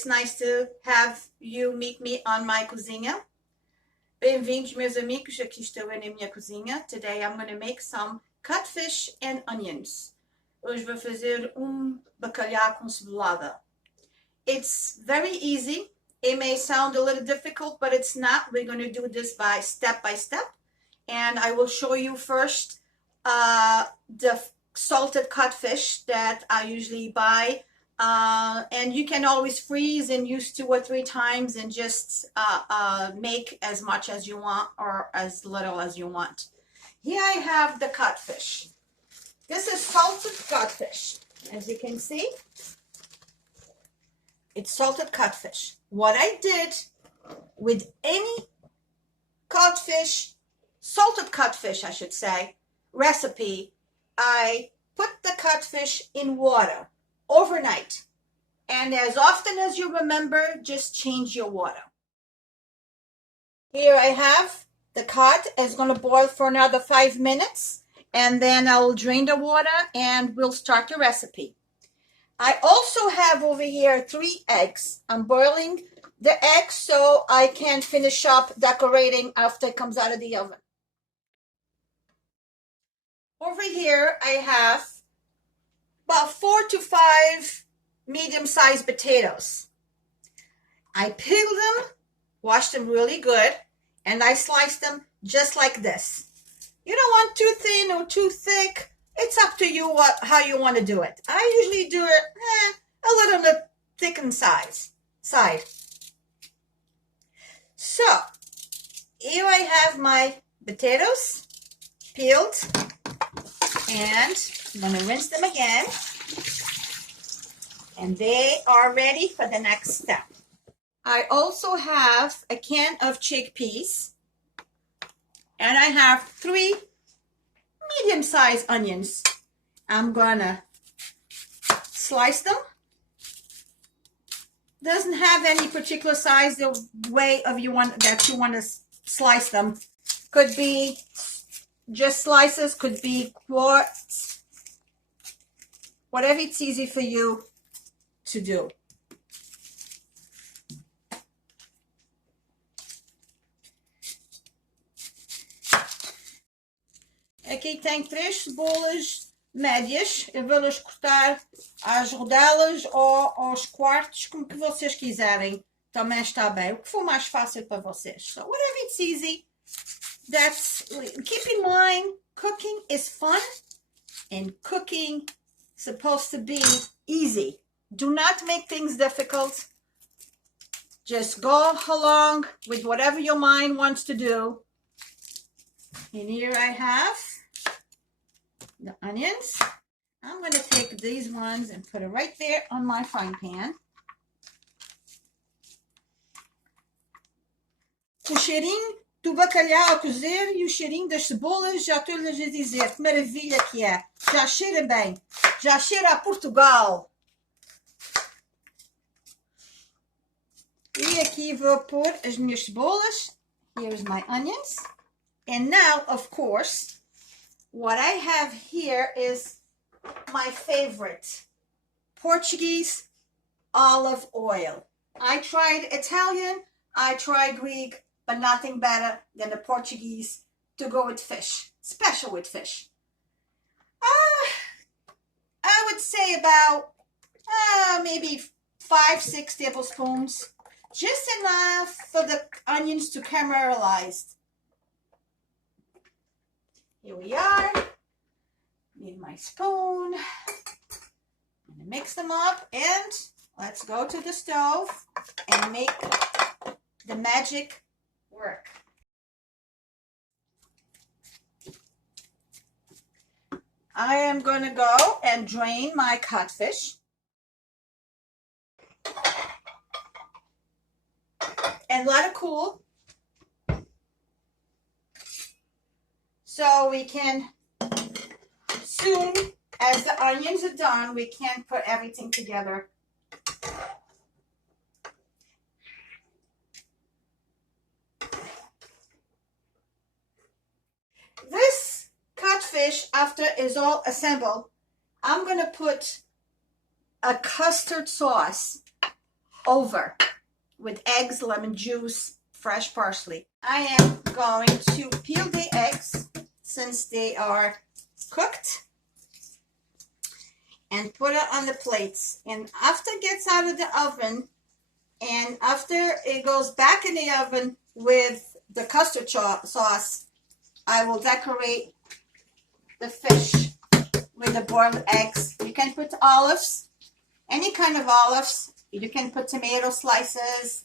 It's nice to have you meet me on my Cozinha. Bem-vindos, meus amigos. Aqui estou eu na minha cozinha. Today I'm going to make some codfish and onions. Hoje vou fazer bacalhau com cebolada. It's very easy. It may sound a little difficult, but it's not. We're going to do this step by step. And I will show you first the salted codfish that I usually buy. And you can always freeze and use 2 or 3 times and just make as much as you want or as little as you want. Here I have the codfish. This is salted codfish. As you can see, it's salted codfish. What I did with any codfish, salted codfish I should say, recipe, I put the codfish in water overnight, and as often as you remember, just change your water. Here I have the cod. It's going to boil for another 5 minutes, and then I'll drain the water and we'll start the recipe. I also have over here 3 eggs. I'm boiling the eggs so I can finish up decorating after it comes out of the oven. Over here I have about 4 to 5 medium-sized potatoes. I peeled them, washed them really good, and I sliced them just like this. You don't want too thin or too thick. It's up to you how you want to do it. I usually do it a little on the thickened side. So here I have my potatoes peeled, and I'm going to rinse them again, and they are ready for the next step. I also have a can of chickpeas, and I have 3 medium-sized onions. I'm gonna slice them. Doesn't have any particular size, the way that you want to slice them. Could be just slices, could be quarts, whatever it's easy for you to do. Aqui tem 3 cebolas médias. Eu vou-las cortar às rodelas ou aos quartos, como que vocês quiserem. Também está bem. O que for mais fácil para vocês. So whatever it's easy. Keep in mind, cooking is fun and cooking is supposed to be easy. Do not make things difficult. Just go along with whatever your mind wants to do. And here I have the onions. I'm going to take these ones and put it right there on my frying pan. O cheirinho do bacalhau a cozer e o cheirinho das cebolas, já estou-lhes a dizer que maravilha que é. Já cheira bem. Já cheira a Portugal. E aqui vou pôr as minhas cebolas. Here's my onions. And now, of course, what I have here is my favorite, Portuguese olive oil. I tried Italian, I tried Greek, but nothing better than the Portuguese to go with fish, special with fish. I would say about maybe 5-6 tablespoons, just enough for the onions to caramelize. Here we are. Need my spoon. I'm gonna mix them up, and let's go to the stove and make the magic work. I am going to go and drain my codfish. And let it cool. So we can, soon as the onions are done, we can put everything together. This codfish, after it's all assembled, I'm going to put a custard sauce over with eggs, lemon juice, fresh parsley. I am going to peel the eggs since they are cooked and put it on the plates. And after it gets out of the oven and after it goes back in the oven with the custard sauce, I will decorate the fish with the boiled eggs. You can put olives, any kind of olives. You can put tomato slices,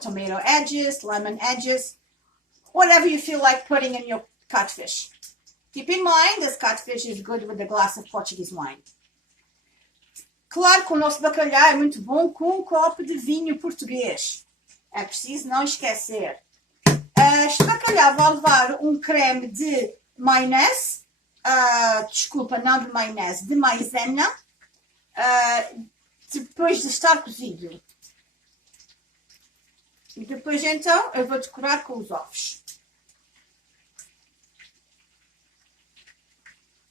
tomato edges, lemon edges, whatever you feel like putting in your codfish. Keep in mind, this codfish is good with a glass of Portuguese wine. Claro que o nosso bacalhau é muito bom com um copo de vinho português. É preciso não esquecer. Este bacalhau vai levar um creme de maionese, desculpa, não de maionese, de maisena, depois de estar cozido. E depois então eu vou decorar com os ovos.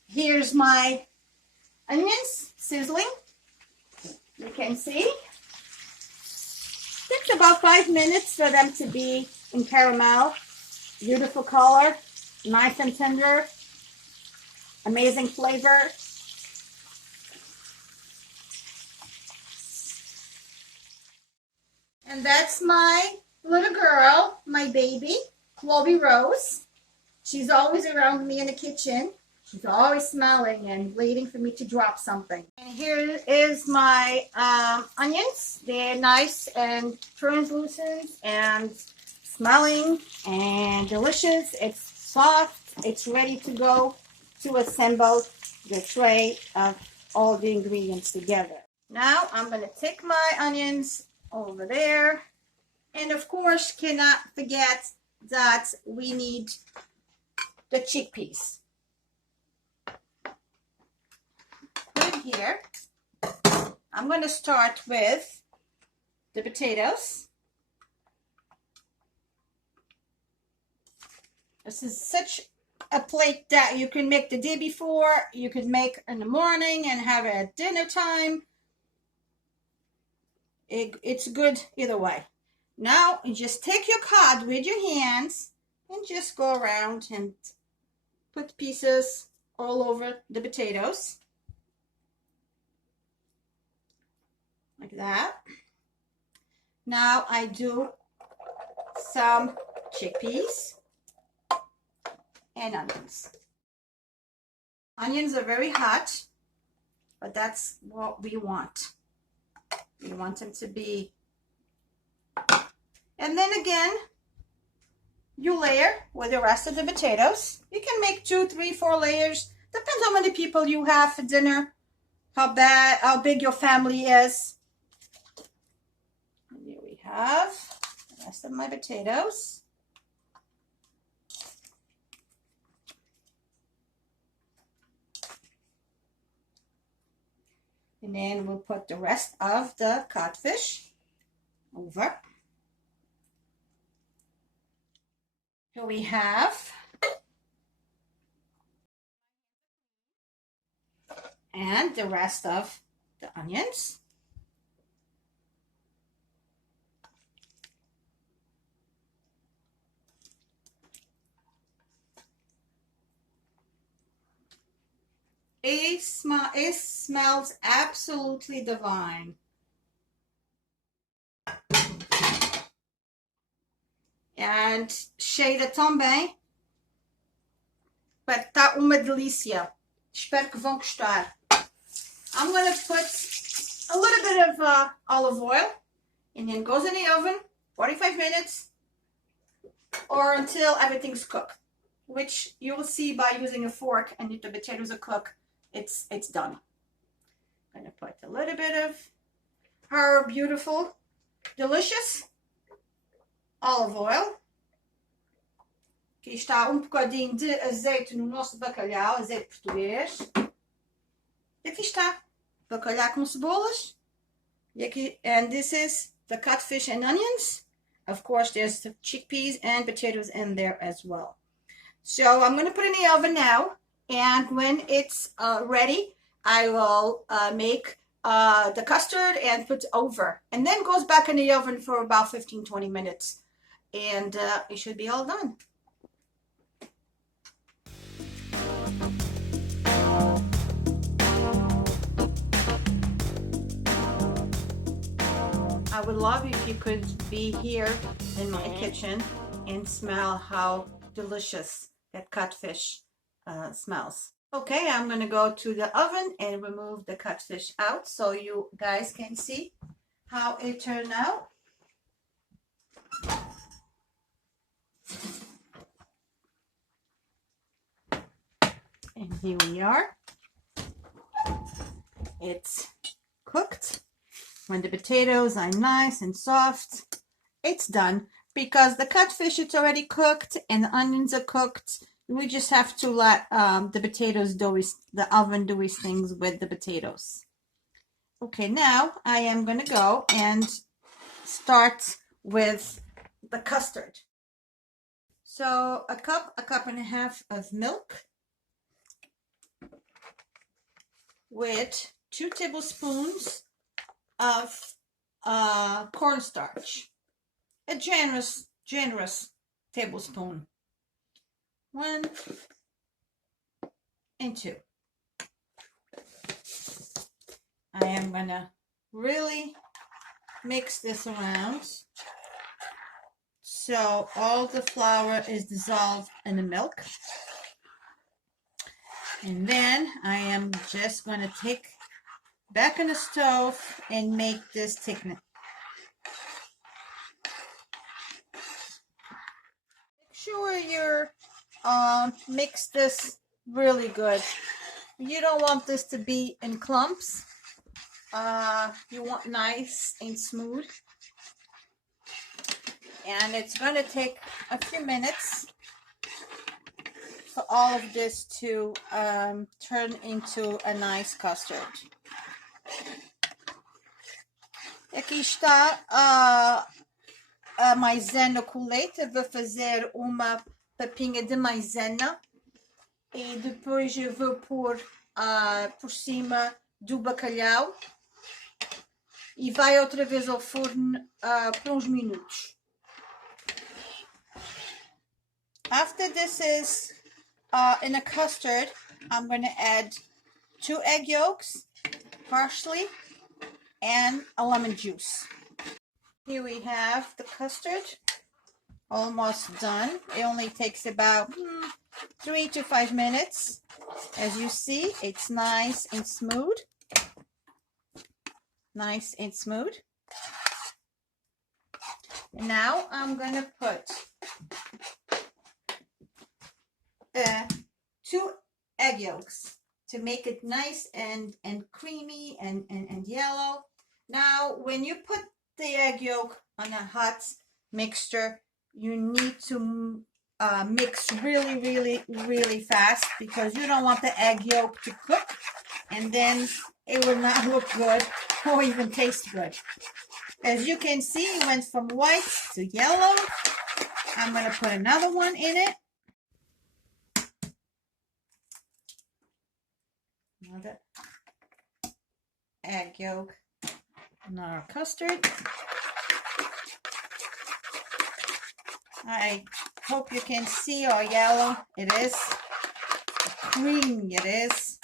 Here's my onions sizzling. You can see. Takes about 5 minutes for them to be in caramel. Beautiful color, nice and tender, amazing flavor. And that's my little girl, my baby, Chloe Rose. She's always around me in the kitchen. She's always smiling and waiting for me to drop something. And here is my onions. They're nice and translucent and smelling and delicious. It's soft. It's ready to go to assemble the tray of all the ingredients together. Now I'm going to take my onions over there. And of course, cannot forget that we need the chickpeas. Put it here. I'm going to start with the potatoes. This is such a plate that you can make the day before, you can make in the morning and have it at dinner time. It's good either way. Now you just take your cod with your hands and just go around and put pieces all over the potatoes. Like that. Now I do some chickpeas and onions. Onions are very hot, but that's what we want. We want them to be. And then again, you layer with the rest of the potatoes. You can make 2, 3, 4 layers. Depends how many people you have for dinner, how big your family is. And here we have the rest of my potatoes. And then we'll put the rest of the codfish over. Here we have, and the rest of the onions. It smells absolutely divine. And cheira tão bem. Tá uma delícia. Espero que vão gostar. I'm going to put a little bit of olive oil, and then goes in the oven 45 minutes or until everything's cooked, which you will see by using a fork, and if the potatoes are cooked, it's done. I'm going to put a little bit of our beautiful, delicious olive oil. Aqui está bocadinho de azeite no nosso bacalhau, azeite português. E aqui está, bacalhau com cebolas. E aqui, and this is the codfish and onions. Of course, there's the chickpeas and potatoes in there as well. So I'm going to put it in the oven now. And when it's ready, I will make the custard and put over, and then goes back in the oven for about 15-20 minutes, and it should be all done. I would love if you could be here in my kitchen and smell how delicious that codfish smells. Okay, I'm gonna go to the oven and remove the codfish out so you guys can see how it turned out. And here we are. It's cooked. When the potatoes are nice and soft, it's done. Because the codfish is already cooked and the onions are cooked, we just have to let the potatoes do the oven do its things with the potatoes. Okay, now I am going to go and start with the custard. So a cup and a half of milk with 2 tablespoons of cornstarch. A generous tablespoon. 1 and 2. I am gonna really mix this around so all the flour is dissolved in the milk. And then I am just gonna take back on the stove and make this thickening. Make sure you mix this really good. You don't want this to be in clumps. You want nice and smooth. And it's going to take a few minutes for all of this to turn into a nice custard. Aqui está a maisena com leite. Eu vou fazer uma papinha de maisena e depois eu vou pôr por cima do bacalhau e vai outra vez ao forno por uns minutos. After this is in a custard, I'm going to add 2 egg yolks, parsley, and a lemon juice. Here we have the custard, almost done. It only takes about 3 to 5 minutes. As you see, it's nice and smooth. Nice and smooth. Now I'm going to put 2 egg yolks to make it nice and creamy and yellow. Now, when you put the egg yolk on a hot mixture, you need to mix really fast because you don't want the egg yolk to cook and then it will not look good or even taste good. As you can see, it went from white to yellow. I'm going to put another one in it. Another egg yolk and our custard. I hope you can see how yellow it is, creamy it is.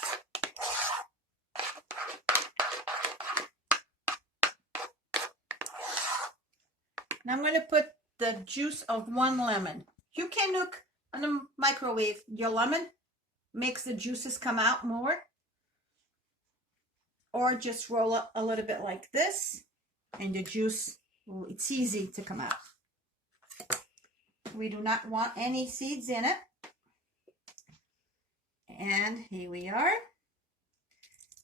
Now I'm going to put the juice of 1 lemon. You can look on the microwave your lemon, makes the juices come out more. Or just roll up a little bit like this and the juice, it's easy to come out. We do not want any seeds in it. And here we are.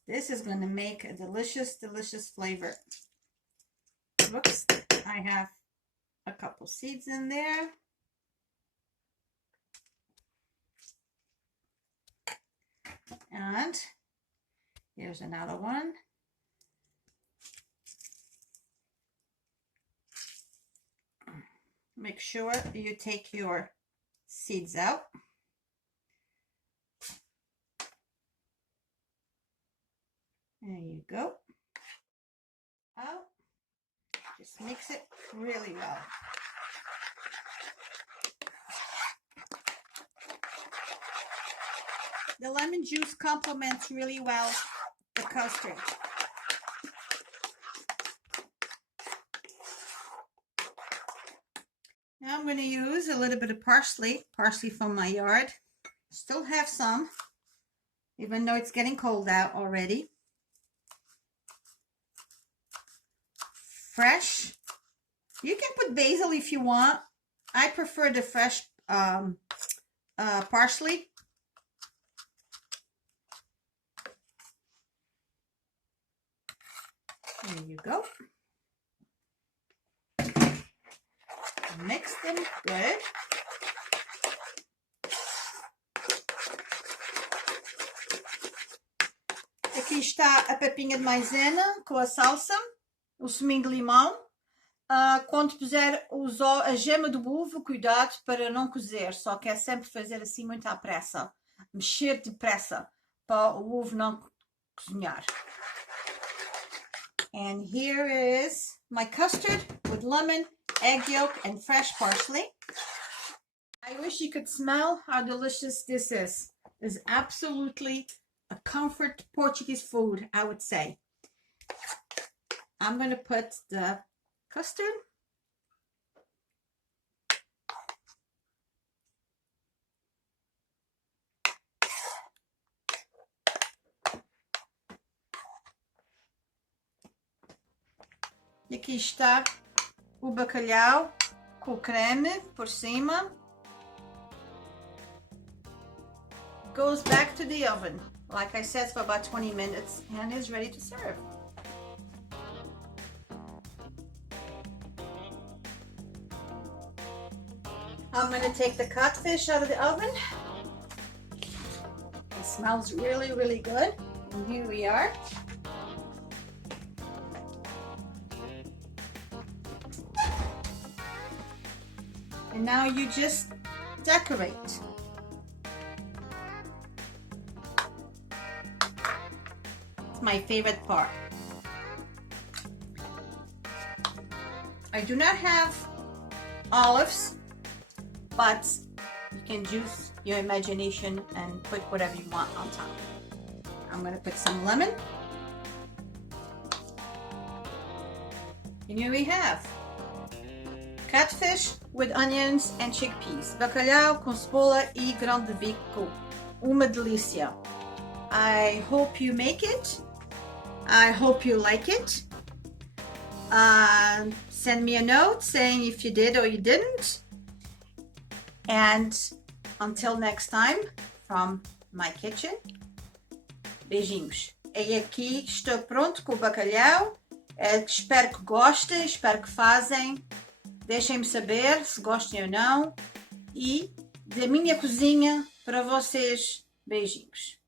This is going to make a delicious flavor. Looks, I have a couple seeds in there. And here's another one. Make sure you take your seeds out. There you go. Just mix it really well. The lemon juice complements really well the custard. Now I'm going to use a little bit of parsley from my yard. Still have some, even though it's getting cold out already. Fresh. You can put basil if you want. I prefer the fresh parsley. There you go. Mix them good. Aqui está a papinha de maisena com a salsa, o suminho de limão. Quando puser a gema do ovo, cuidado para não cozer, só que é sempre fazer assim muito à pressa, mexer depressa para o ovo não cozinhar. And here is my custard with lemon, egg yolk, and fresh parsley. I wish you could smell how delicious this is. It's absolutely a comfort Portuguese food, I would say. I'm going to put the custard. E aqui está o bacalhau com o creme por cima. Goes back to the oven, like I said, for about 20 minutes and is ready to serve. I'm going to take the codfish out of the oven. It smells really, really good. And here we are. And now you just decorate. It's my favorite part. I do not have olives, but you can use your imagination and put whatever you want on top. I'm going to put some lemon. And here we have catfish with onions and chickpeas. Bacalhau com cebola e grão de bico. Uma delícia. I hope you make it. I hope you like it. Send me a note saying if you did or you didn't. And until next time, from my kitchen, beijinhos. E aqui estou pronto com o bacalhau. Espero que gostem, espero que fazem. Deixem-me saber se gostem ou não. E da minha cozinha para vocês, beijinhos.